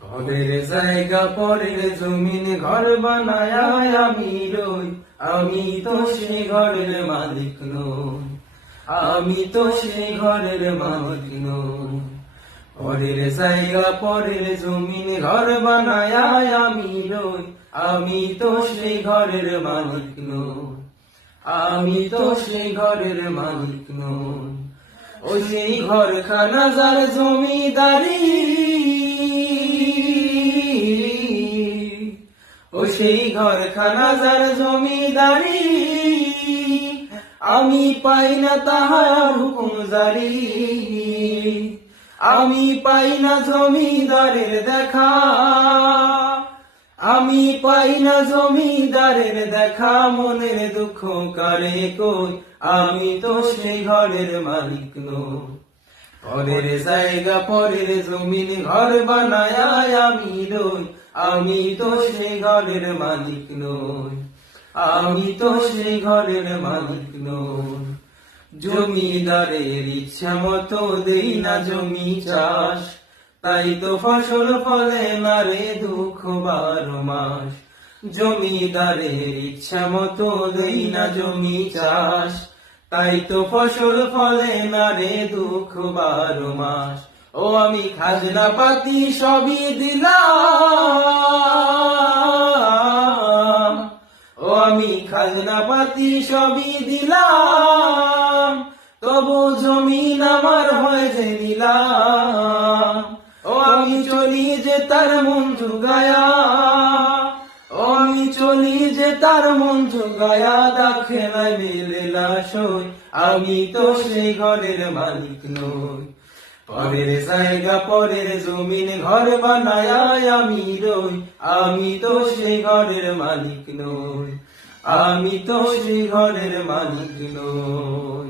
পরের জায়গা পরের জমিন ঘর বানায় আমি রই, আমি তো সেই ঘরের মালিক নই, আমি তো সেই ঘরের মালিক নই। পরের জায়গা পরের জমিন ঘর বানায় আমি রই, আমি তো সেই ঘরের মালিক নই, আমি তো সেই ঘরের মালিক নই। ও সেই ঘরখানা যার জমিদারি, ও সেই ঘরখানা যার জমিদারি, আমি পাই না তাহার হুকুম জারি, আমি পাই না জমিদারের দেখা, আমি পাই না জমিদারের দেখা। মনের দুঃখ কারে কই, আমি তো সেই ঘরের মালিক নই। পরের জায়গা পরের জমিন ঘর বানায় আমি রই, আমি তো সেই ঘরের মালিক নই, আমি তো সেই ঘরের মালিক নই। জমিদারের ইচ্ছা মতো দেই না জমি চাষ, তাই তো ফসল ফলে না রে দুঃখ 12 মাস। জমিদারের ইচ্ছা মতো দেই না জমি চাষ, তাই তো ফসল ফলে না রে দুঃখ 12 মাস। ও আমি খাজনা পাতি সবই দিলাম, ও আমি খাজনা পাতি সবই দিলাম, তবু জমিন আমার হয় যে নিলাম। ও আমি চলি যে তার মন জুগায়া, ও আমি চলি যে তার মন জুগায়া, দেখে নাই মেলে লাশই, আমি তো সেই ঘরের মালিক নই। পরের জায়গা পরের জমিন ঘর বানায় আমি রই, আমি তো সেই ঘরের মালিক নই, আমি তো সেই ঘরের মালিক নই।